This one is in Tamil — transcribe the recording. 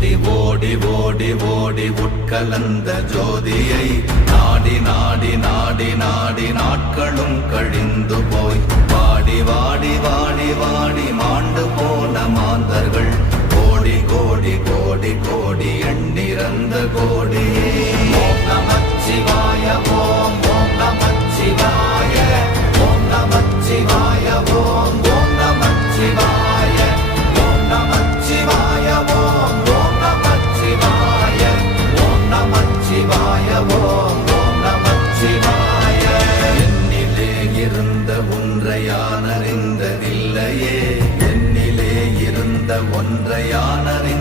ஓடி ஓடி ஓடி ஓடி உட்கலந்த ஜோதியை நாடி நாடி நாடி நாடி நாட்களும் கழிந்து போய் வாடி வாடி வாடி வாடி மாண்டு போன மாந்தர்கள் கோடி கோடி கோடி கோடி எண்ணிறந்த கோடி. ஓம் நமச்சிவாய ஓம் ஓம் நமச்சிவாய ஓம் நமச்சிவாய ஓம் ஓம் நமச்சிவாய ஓம் நமச்சிவாய ஓம் ஓம் நமச்சிவாய ஓம் நமச்சிவாய ஓம் ஓம் நமச்சிவாய. என்னிலே இருந்த ஒன்றை யான் அறிந்ததில்லையே, என்னிலே இருந்த ஒன்றை யான் அறிந்த